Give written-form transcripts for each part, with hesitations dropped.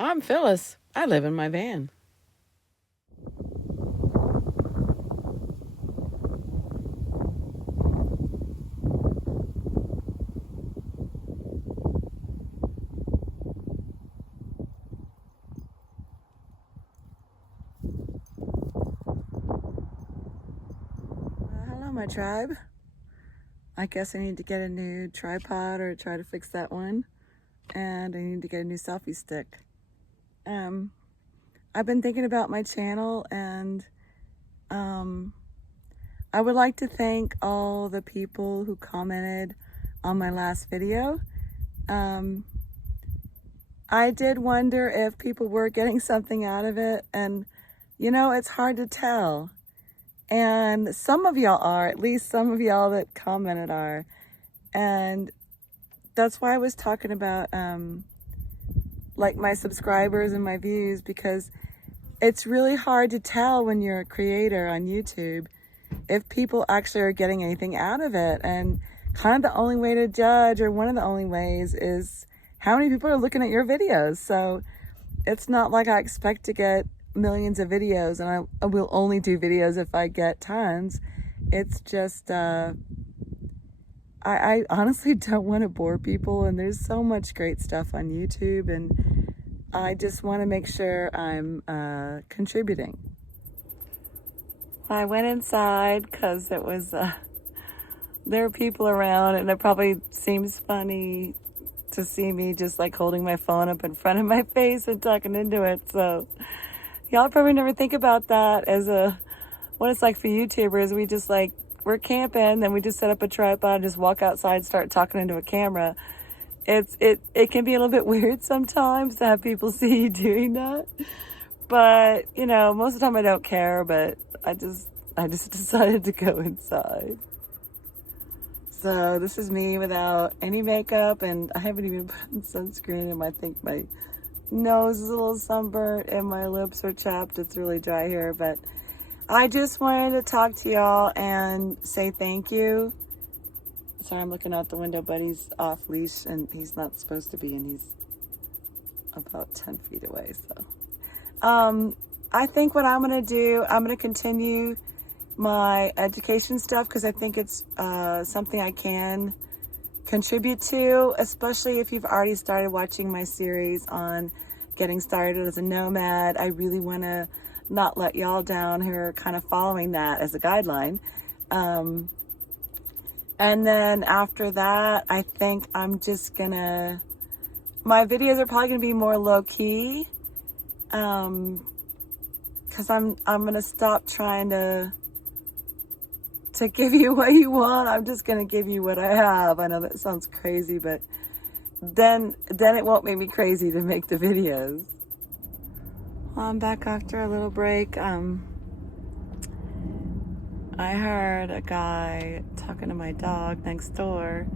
I'm Phyllis. I live in my van. Hello, my tribe. I guess I need to get a new tripod or try to fix that one. And I need to get a new selfie stick. I've been thinking about my channel, and I would like to thank all the people who commented on my last video. I did wonder if people were getting something out of it, and it's hard to tell. And some of y'all are, at least some of y'all that commented are. And that's why I was talking about like my subscribers and my views, because it's really hard to tell when you're a creator on YouTube if people actually are getting anything out of it. And kind of the only way to judge, or one of the only ways, is how many people are looking at your videos. So it's not like I expect to get millions of videos, and I will only do videos if I get tons. It's just I honestly don't want to bore people, and there's so much great stuff on YouTube, and I just want to make sure I'm contributing. I went inside because it was there are people around, and it probably seems funny to see me just like holding my phone up in front of my face and talking into it. So y'all probably never think about that as what it's like for YouTubers. We just we're camping, then we just set up a tripod and just walk outside, start talking into a camera. It can be a little bit weird sometimes to have people see you doing that. But, most of the time I don't care, but I just decided to go inside. So this is me without any makeup, and I haven't even put on sunscreen, and I think my nose is a little sunburnt and my lips are chapped. It's really dry here, but I just wanted to talk to y'all and say thank you. Sorry, I'm looking out the window, but he's off leash and he's not supposed to be, and he's about 10 feet away. So I think what I'm going to do, I'm going to continue my education stuff, because I think it's something I can contribute to, especially if you've already started watching my series on getting started as a nomad. I really want to not let y'all down who are kind of following that as a guideline. And then after that, I think I'm just gonna, my videos are probably gonna be more low key, because I'm gonna stop trying to give you what you want. I'm just gonna give you what I have. I know that sounds crazy, but then it won't make me crazy to make the videos. Well, I'm back after a little break. I heard a guy talking to my dog next door,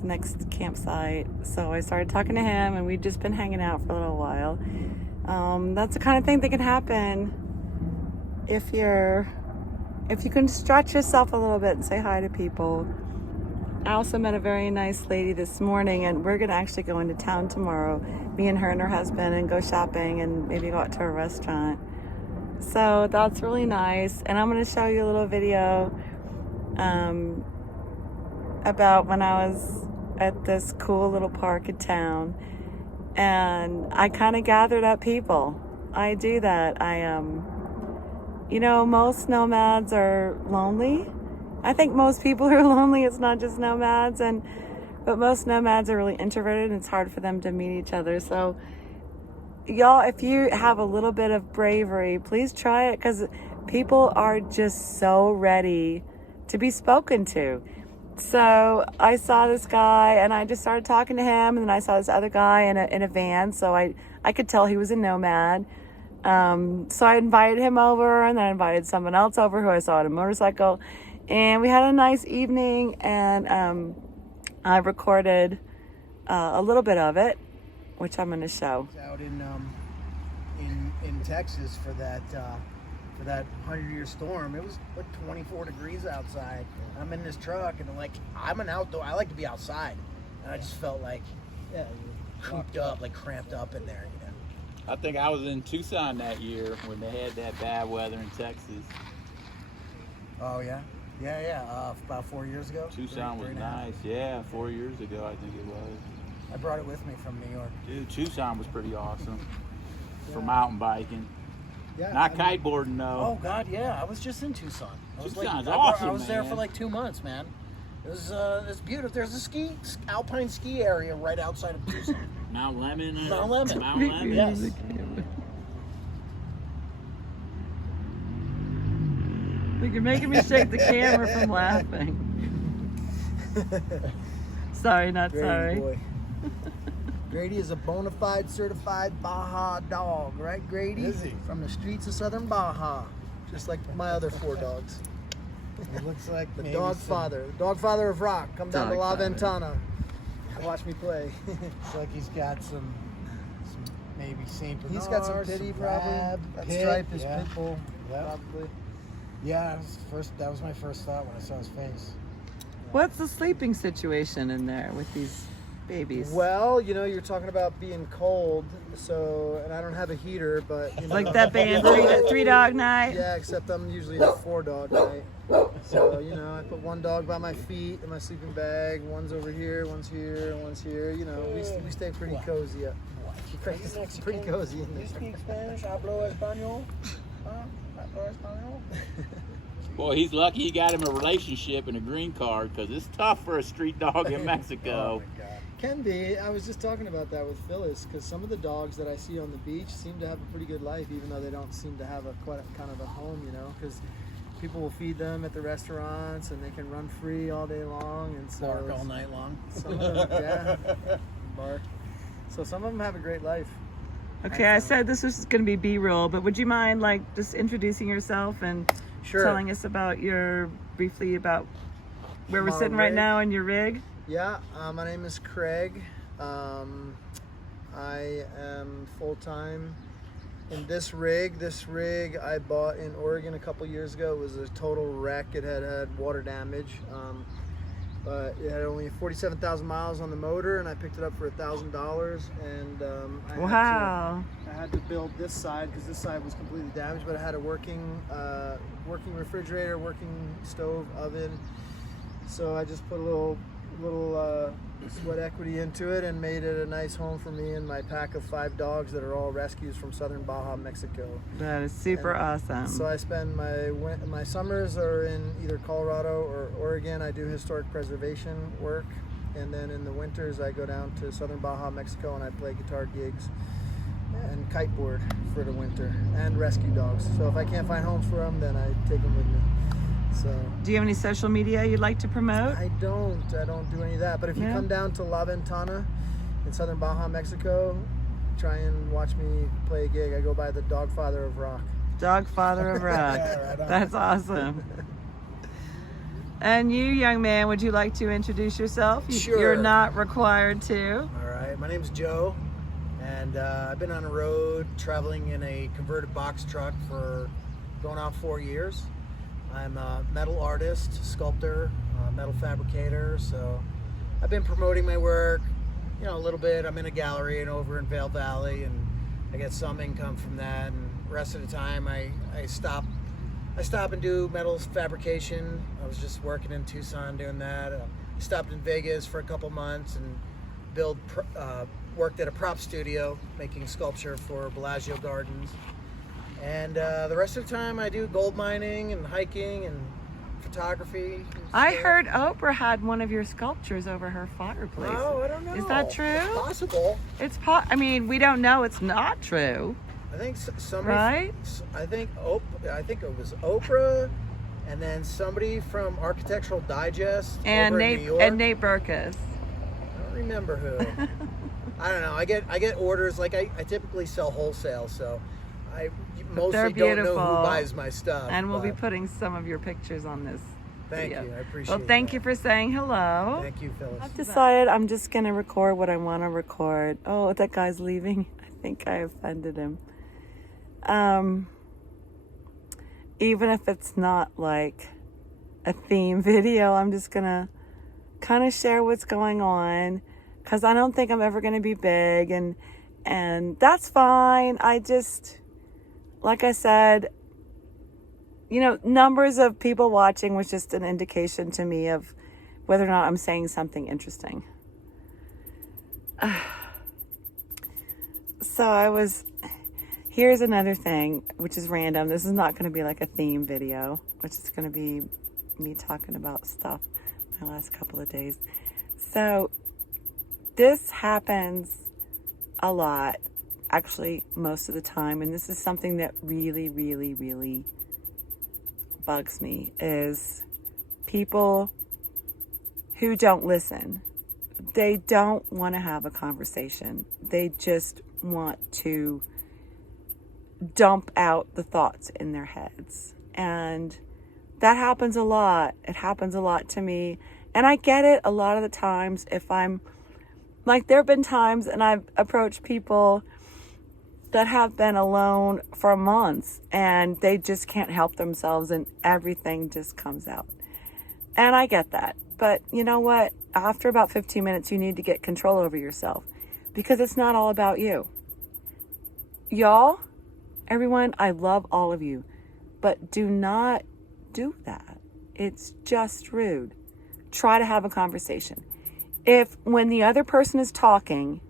the next campsite. So I started talking to him, and we've just been hanging out for a little while. That's the kind of thing that can happen if you can stretch yourself a little bit and say hi to people. I also met a very nice lady this morning, and we're gonna actually go into town tomorrow, me and her and her husband, and go shopping and maybe go out to a restaurant. So that's really nice. And I'm gonna show you a little video about when I was at this cool little park in town, and I kind of gathered up people. I do that. Most nomads are lonely. I think most people are lonely. It's not just nomads, but most nomads are really introverted, and it's hard for them to meet each other. So y'all, if you have a little bit of bravery, please try it, because people are just so ready to be spoken to. So I saw this guy, and I just started talking to him, and then I saw this other guy in a van, so I could tell he was a nomad. So I invited him over, and then I invited someone else over who I saw on a motorcycle, and we had a nice evening, and I recorded a little bit of it, which I'm going to show. Out in Texas for that 100-year storm, it was like 24 degrees outside. I'm in this truck, and I'm an outdoor. I like to be outside, and I just felt like cooped up, like cramped up in there. I think I was in Tucson that year when they had that bad weather in Texas. Oh yeah, about 4 years ago. Tucson was nice. Yeah, 4 years ago I think it was. I brought it with me from New York. Dude, Tucson was pretty awesome for mountain biking. Yeah, Not kiteboarding though. Oh God, yeah. I was just in Tucson. Tucson's awesome, I was there man. for like 2 months, man. It's beautiful. There's a alpine ski area right outside of Tucson. Mount Lemon. Mount Lemon. Mount Lemon. Yes. Like, you're making me shake the camera from laughing. Sorry, not Grady sorry. boy. Grady is a bona fide certified Baja dog, right, Grady? Is he? From the streets of southern Baja, just like my other 4 dogs. It looks like The maybe dog father of rock. Come down to La Dog father. Ventana. Watch me play. Looks like he's got some maybe Saint Bernard. He's got some pity, probably. Lab, That pit, stripe is yeah. pit bull, Yep. probably. Yeah, that was my first thought when I saw his face. What's the sleeping situation in there with these babies? Well, you're talking about being cold, and I don't have a heater, but Like that band, three dog night. Yeah, except I'm usually a 4-dog night. So, I put 1 dog by my feet in my sleeping bag. One's over here, one's here, one's here. We stay pretty cozy up. It's pretty cozy in there. You speak Spanish? Hablo español? Hablo español? Boy, he's lucky he got him a relationship and a green card because it's tough for a street dog in Mexico. Oh my God. Can be. I was just talking about that with Phyllis because some of the dogs that I see on the beach seem to have a pretty good life, even though they don't seem to have quite kind of a home, because people will feed them at the restaurants and they can run free all day long and so Bark all night long. Some of them, yeah, bark. So some of them have a great life. Okay, I said this was going to be B-roll, but would you mind just introducing yourself and Sure. telling us briefly about where we're My sitting right rig. now in your rig? Yeah, my name is Craig. I am full-time in this rig. This rig I bought in Oregon a couple years ago. It was a total wreck. It had water damage, but it had only 47,000 miles on the motor, and I picked it up for $1,000. And Wow. I had to build this side because this side was completely damaged, but I had a working refrigerator, working stove, oven. So I just put a little sweat equity into it and made it a nice home for me and my pack of 5 dogs that are all rescues from southern Baja, Mexico. That is super awesome. So I spend my summers are in either Colorado or Oregon. I do historic preservation work, and then in the winters I go down to southern Baja, Mexico, and I play guitar gigs and kiteboard for the winter and rescue dogs. So if I can't find homes for them, then I take them with me. So Do you have any social media you'd like to promote? I don't do any of that. But if you Yeah. come down to La Ventana in southern Baja, Mexico, try and watch me play a gig. I go by the Dog Father of Rock. Dog Father of Rock. Yeah, right on. That's awesome. And you, young man, would you like to introduce yourself? Sure. You're not required to. All right, my name's Joe, and I've been on the road traveling in a converted box truck for going on 4 years. I'm a metal artist, sculptor, metal fabricator, so I've been promoting my work, a little bit. I'm in a gallery and over in Vail Valley, and I get some income from that, and the rest of the time I stop and do metal fabrication. I was just working in Tucson doing that. I stopped in Vegas for a couple months and worked at a prop studio making sculpture for Bellagio Gardens. And the rest of the time I do gold mining and hiking and photography. And I stuff. heard Oprah had one of your sculptures over her fireplace. Oh, I don't know. Is that true? It's possible. We don't know it's not true. I think somebody. Right? I think it was Oprah, and then somebody from Architectural Digest And over in New York. Nate Berkus. I don't remember who. I don't know. I get orders. I typically sell wholesale, so I mostly they're don't know beautiful. who buys my stuff. And we'll be but putting some of your pictures on this Thank video. you. I appreciate Well, thank that. you for saying hello. Thank you, Phyllis. I've decided I'm just going to record what I want to record. Oh, that guy's leaving. I think I offended him. Even if it's not like a theme video, I'm just going to kind of share what's going on because I don't think I'm ever going to be big. And And that's fine. Like I said, numbers of people watching was just an indication to me of whether or not I'm saying something interesting. So here's another thing, which is random. This is not going to be like a theme video, which is going to be me talking about stuff my last couple of days. So this happens a lot, actually most of the time, and this is something that really, really, really bugs me, is people who don't listen. They don't want to have a conversation. They just want to dump out the thoughts in their heads. And that happens a lot. It happens a lot to me. And I get it a lot of the times. If I'm like, there have been times, and I've approached people that have been alone for months and they just can't help themselves and everything just comes out. And I get that. But you know what? After about 15 minutes, you need to get control over yourself, because it's not all about you. Y'all, everyone, I love all of you, but do not do that. It's just rude. Try to have a conversation. If when the other person is talking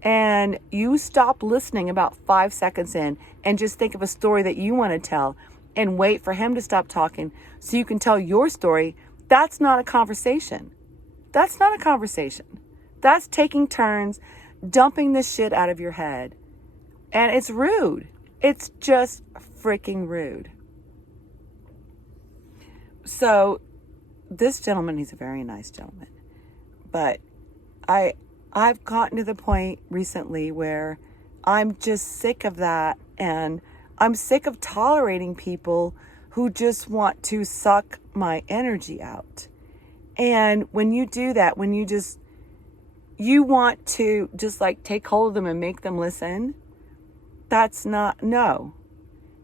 and you stop listening about 5 seconds in and just think of a story that you want to tell and wait for him to stop talking so you can tell your story, that's not a conversation. That's not a conversation. That's taking turns, dumping this shit out of your head. And it's rude. It's just freaking rude. So this gentleman, he's a very nice gentleman. But I've gotten to the point recently where I'm just sick of that. And I'm sick of tolerating people who just want to suck my energy out. And when you do that, when you want to just like take hold of them and make them listen, that's not, no.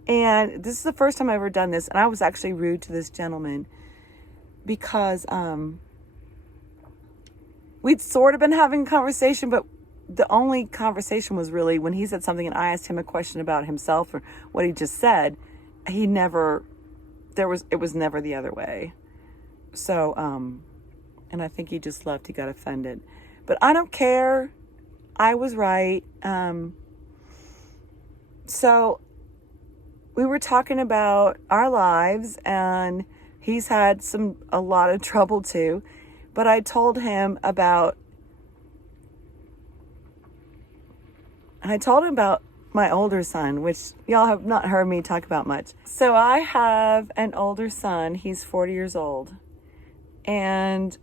And this is the first time I've ever done this. And I was actually rude to this gentleman because we'd sort of been having a conversation, but the only conversation was really when he said something and I asked him a question about himself or what he just said. It was never the other way. So, and I think he just left. He got offended. But I don't care. I was right. So we were talking about our lives, and he's had a lot of trouble too. But I told him about my older son, which y'all have not heard me talk about much. So I have an older son. He's 40 years old. And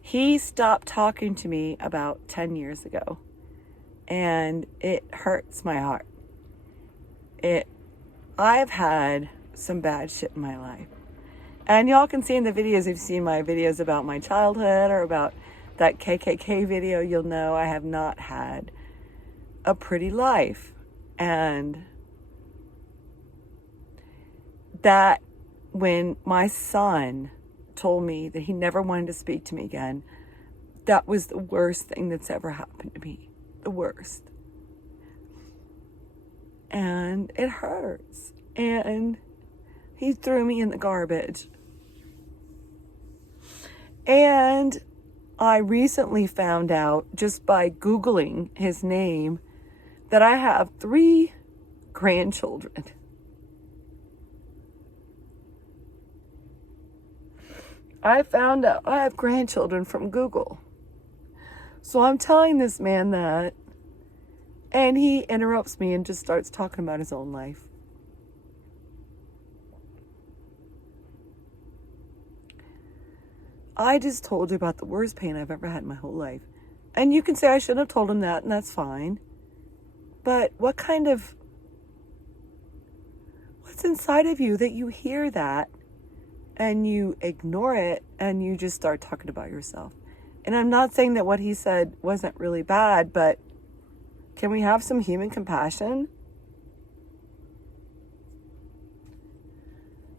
he stopped talking to me about 10 years ago. And it hurts my heart. I've had some bad shit in my life. And y'all can see in the videos, if you've seen my videos about my childhood or about that KKK video, you'll know I have not had a pretty life. And that when my son told me that he never wanted to speak to me again, that was the worst thing that's ever happened to me. The worst. And it hurts. And he threw me in the garbage. And I recently found out, just by Googling his name, that I have 3 grandchildren. I found out I have grandchildren from Google. So I'm telling this man that, and he interrupts me and just starts talking about his own life. I just told you about the worst pain I've ever had in my whole life. And you can say I shouldn't have told him that, and that's fine. But what's inside of you that you hear that and you ignore it and you just start talking about yourself? And I'm not saying that what he said wasn't really bad, but can we have some human compassion?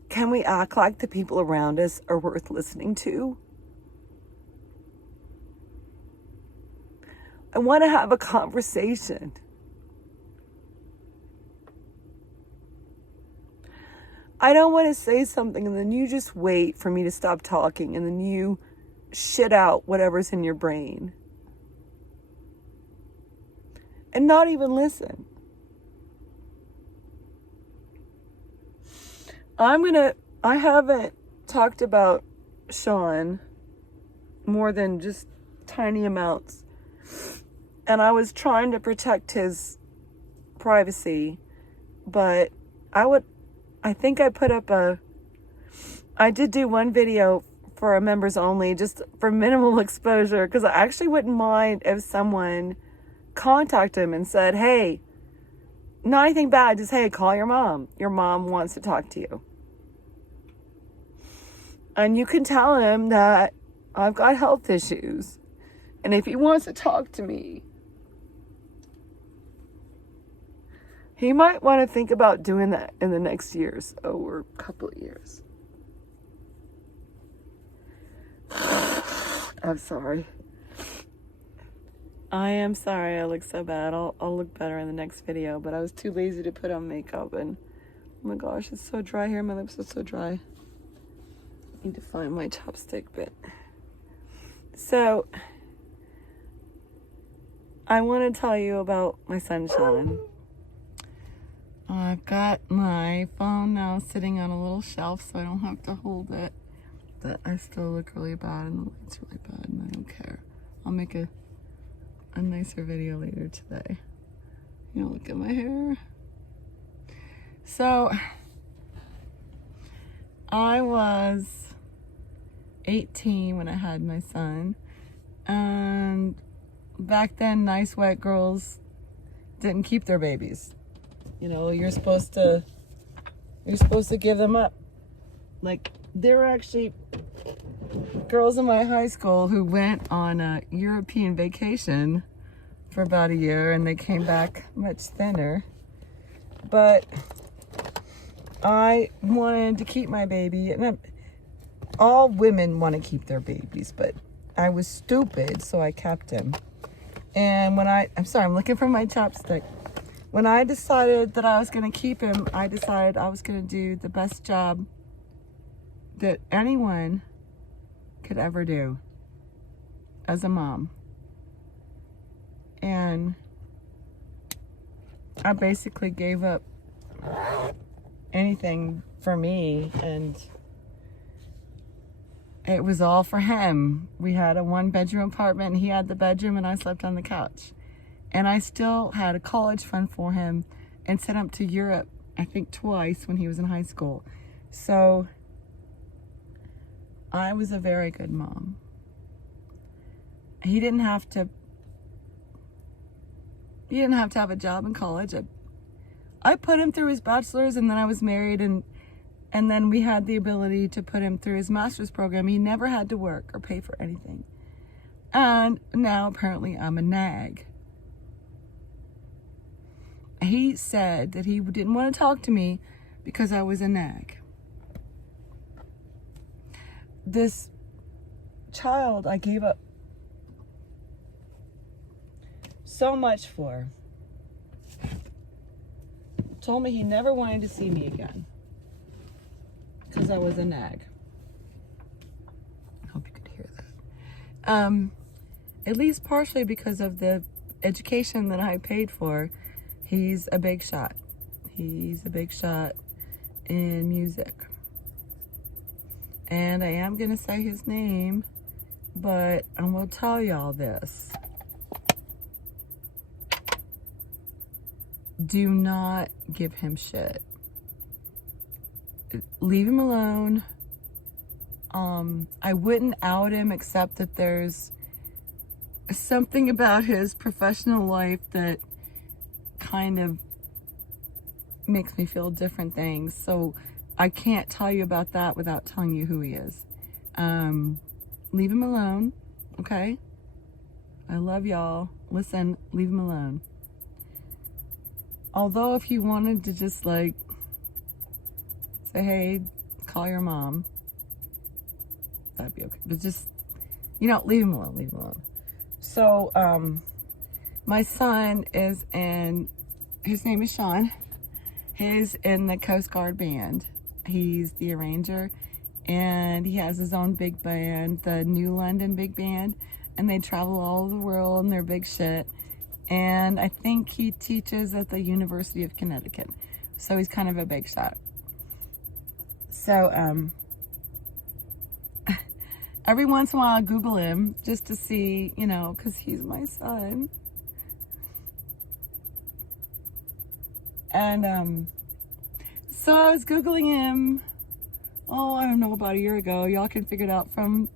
Can we act like the people around us are worth listening to? I want to have a conversation. I don't want to say something and then you just wait for me to stop talking and then you shit out whatever's in your brain. And not even listen. I haven't talked about Sean more than just tiny amounts. And I was trying to protect his privacy, but I think I put up I did do one video for our members only, just for minimal exposure, because I actually wouldn't mind if someone contacted him and said, hey, not anything bad, just, hey, call your mom. Your mom wants to talk to you. And you can tell him that I've got health issues. And if he wants to talk to me, he might want to think about doing that in the next year or so, or a couple of years. I'm sorry. I am sorry I look so bad. I'll look better in the next video, but I was too lazy to put on makeup, and oh my gosh, it's so dry here. My lips are so dry. I need to find my chopstick bit. So, I want to tell you about my son, Sean. I've got my phone now sitting on a little shelf so I don't have to hold it. But I still look really bad and the light's really bad and I don't care. I'll make a nicer video later today. You know, look at my hair. So, I was 18 when I had my son. And back then, nice white girls didn't keep their babies. You know, you're supposed to give them up. Like, there were actually girls in my high school who went on a European vacation for about a year and they came back much thinner. But I wanted to keep my baby, and all women want to keep their babies, but I was stupid, so I kept him. And I'm sorry, I'm looking for my chopstick. When I decided that I was going to keep him, I decided I was going to do the best job that anyone could ever do as a mom. And I basically gave up anything for me, and it was all for him. We had a 1-bedroom apartment, and he had the bedroom, and I slept on the couch. And I still had a college fund for him and sent him to Europe, I think twice when he was in high school. So I was a very good mom. He didn't have to have a job in college. I put him through his bachelor's, and then I was married, and then we had the ability to put him through his master's program. He never had to work or pay for anything. And now apparently I'm a nag. He said that he didn't want to talk to me because I was a nag. This child I gave up so much for told me he never wanted to see me again because I was a nag. I hope you could hear that. At least partially because of the education that I paid for. He's a big shot. He's a big shot in music. And I am going to say his name, but I'm going to tell y'all this. Do not give him shit. Leave him alone. I wouldn't out him except that there's something about his professional life that kind of makes me feel different things. So I can't tell you about that without telling you who he is. Leave him alone, okay? I love y'all. Listen, leave him alone. Although if you wanted to just like say, hey, call your mom, that'd be okay. But just, leave him alone, leave him alone. So, My son is in, his name is Sean. He's in the Coast Guard band. He's the arranger, and he has his own big band, the New London Big Band, and they travel all over the world and they're big shit. And I think he teaches at the University of Connecticut. So he's kind of a big shot. So, every once in a while I Google him just to see, you know, because he's my son. And, so I was Googling him, I don't know, about a year ago. Y'all can figure it out from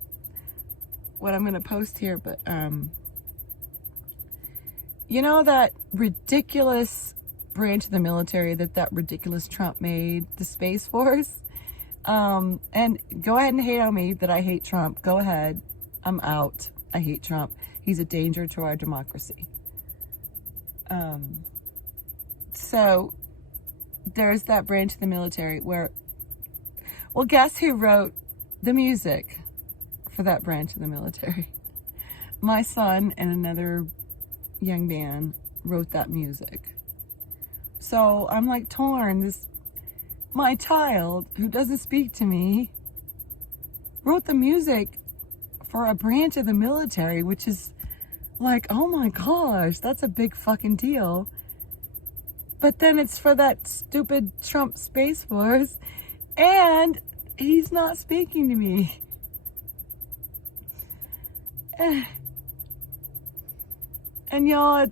what I'm going to post here. But, you know that ridiculous branch of the military that ridiculous Trump made, the Space Force? And go ahead and hate on me that I hate Trump. Go ahead. I'm out. I hate Trump. He's a danger to our democracy. So there's that branch of the military where, well, guess who wrote the music for that branch of the military? My son and another young man wrote that music. So I'm like torn. My child, who doesn't speak to me, wrote the music for a branch of the military, which is like, oh my gosh, that's a big fucking deal. But then it's for that stupid Trump Space Force, and he's not speaking to me. And y'all,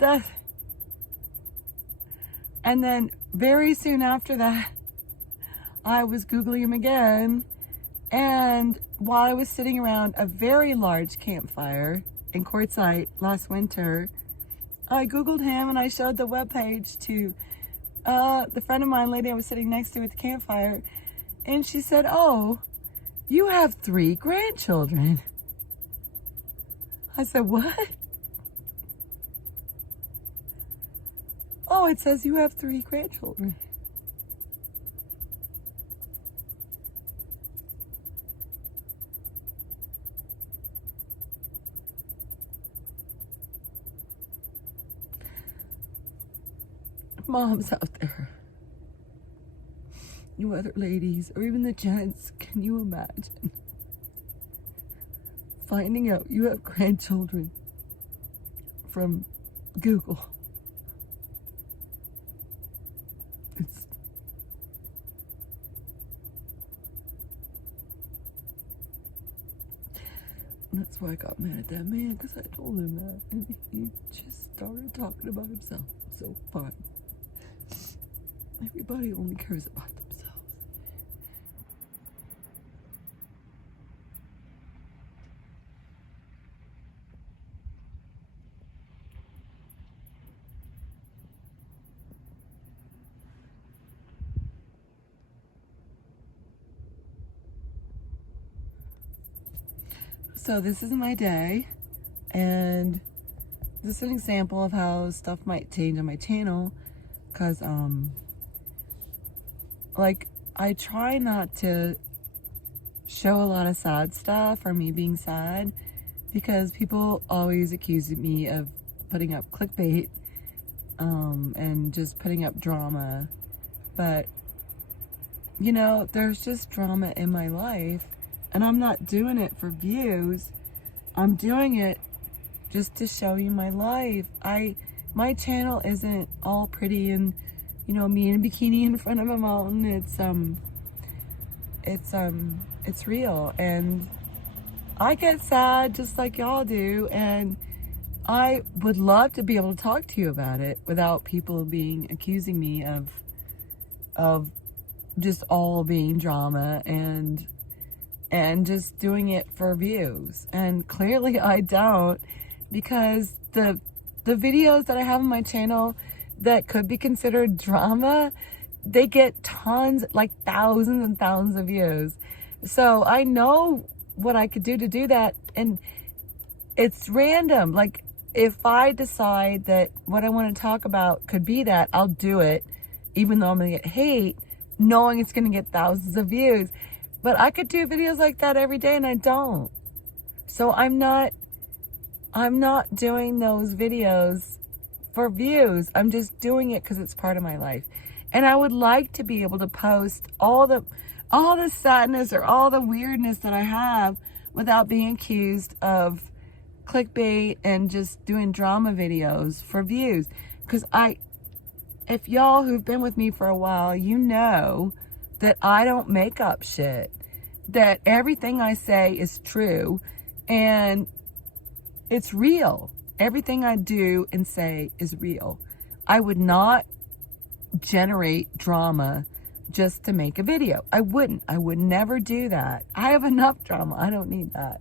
and then very soon after that, I was Googling him again, and while I was sitting around a very large campfire in Quartzite last winter, I Googled him and I showed the webpage to the friend of mine, lady I was sitting next to at the campfire, and she said, "Oh, you have 3 grandchildren." I said, "What?" "Oh, it says you have 3 grandchildren." Moms out there, you other ladies, or even the gents, can you imagine finding out you have grandchildren from Google? That's why I got mad at that man, because I told him that, and he just started talking about himself. So fine. Everybody only cares about themselves. So this is my day, and this is an example of how stuff might change on my channel, because like, I try not to show a lot of sad stuff or me being sad, because people always accuse me of putting up clickbait and just putting up drama. But you know, there's just drama in my life, and I'm not doing it for views. I'm doing it just to show you my life. My channel isn't all pretty and, you know, me in a bikini in front of a mountain. It's real, and I get sad just like y'all do, and I would love to be able to talk to you about it without people accusing me of just all being drama and just doing it for views. And clearly I don't, because the videos that I have on my channel that could be considered drama, they get tons, like thousands and thousands of views. So I know what I could do to do that, and it's random. Like, if I decide that what I want to talk about could be that, I'll do it, even though I'm gonna get hate, knowing it's gonna get thousands of views. But I could do videos like that every day, and I don't. So I'm not doing those videos for views. I'm just doing it because it's part of my life. And I would like to be able to post all the sadness or all the weirdness that I have without being accused of clickbait and just doing drama videos for views. Because if y'all who've been with me for a while, you know that I don't make up shit. That everything I say is true and it's real. Everything I do and say is real. I would not generate drama just to make a video. I wouldn't. I would never do that. I have enough drama. I don't need that.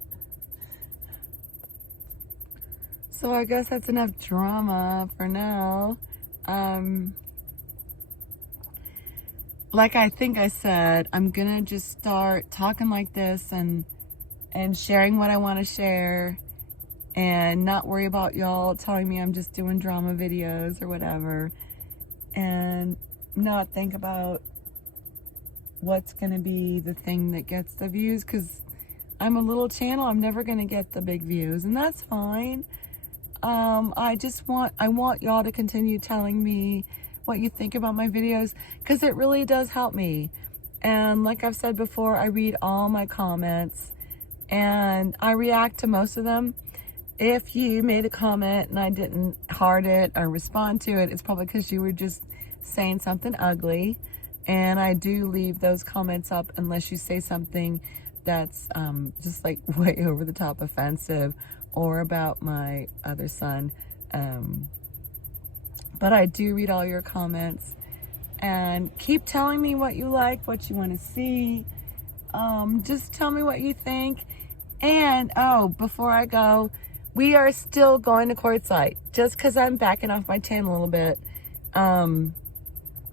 So I guess that's enough drama for now. Like I think I said, I'm gonna just start talking like this and sharing what I want to share and not worry about y'all telling me I'm just doing drama videos or whatever, and not think about what's gonna be the thing that gets the views, because I'm a little channel. I'm never gonna get the big views, and that's fine. I want y'all to continue telling me what you think about my videos, because it really does help me. And like I've said before, I read all my comments and I react to most of them. If you made a comment and I didn't heart it or respond to it, it's probably because you were just saying something ugly. And I do leave those comments up unless you say something that's just like way over the top offensive or about my other son. But I do read all your comments, and keep telling me what you like, what you want to see. Just tell me what you think. And before I go, we are still going to Quartzite, just because I'm backing off my channel a little bit. And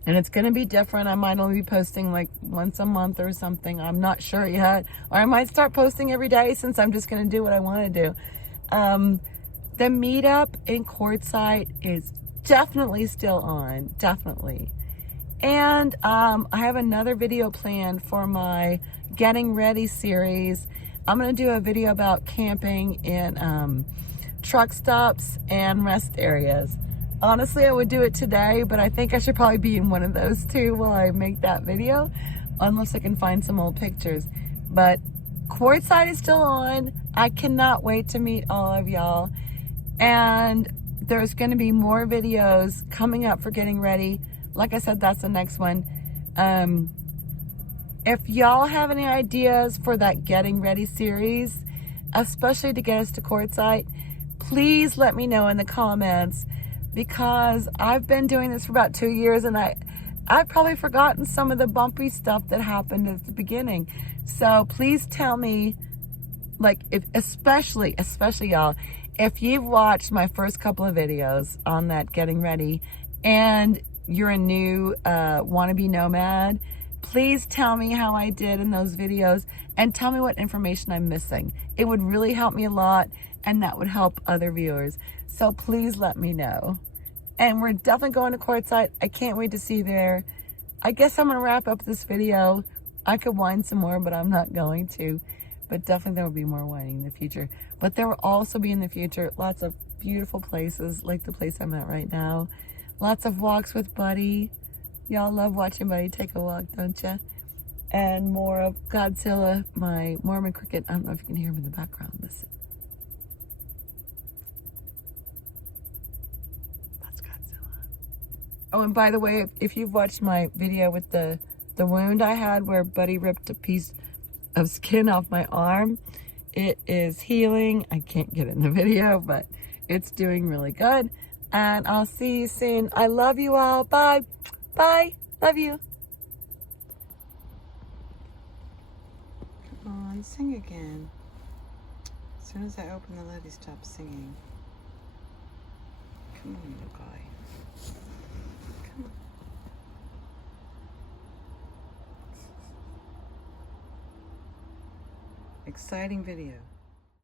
it's going to be different. I might only be posting like once a month or something. I'm not sure yet. Or I might start posting every day, since I'm just going to do what I want to do. The meetup in Quartzite is definitely still on. Definitely. And I have another video planned for my Getting Ready series. I'm going to do a video about camping in truck stops and rest areas. Honestly, I would do it today, but I think I should probably be in one of those too while I make that video, unless I can find some old pictures. But Quartzite is still on. I cannot wait to meet all of y'all. And there's going to be more videos coming up for Getting Ready. Like I said, that's the next one. If y'all have any ideas for that Getting Ready series, especially to get us to Quartzite, please let me know in the comments, because I've been doing this for about 2 years and I've probably forgotten some of the bumpy stuff that happened at the beginning. So please tell me, like, especially y'all, if you've watched my first couple of videos on that Getting Ready and you're a new wannabe nomad, please tell me how I did in those videos and tell me what information I'm missing. It would really help me a lot, and that would help other viewers. So please let me know. And we're definitely going to Quartzite. I can't wait to see you there. I guess I'm going to wrap up this video. I could whine some more, but I'm not going to. But definitely there will be more whining in the future. But there will also be in the future lots of beautiful places, like the place I'm at right now. Lots of walks with Buddy. Y'all love watching Buddy take a walk, don't ya? And more of Godzilla, my Mormon cricket. I don't know if you can hear him in the background. Listen. That's Godzilla. Oh, and by the way, if you've watched my video with the wound I had where Buddy ripped a piece of skin off my arm, it is healing. I can't get it in the video, but it's doing really good. And I'll see you soon. I love you all. Bye. Bye. Love you. Come on, sing again. As soon as I open the lid, he stops singing. Come on, little guy. Come on. Exciting video.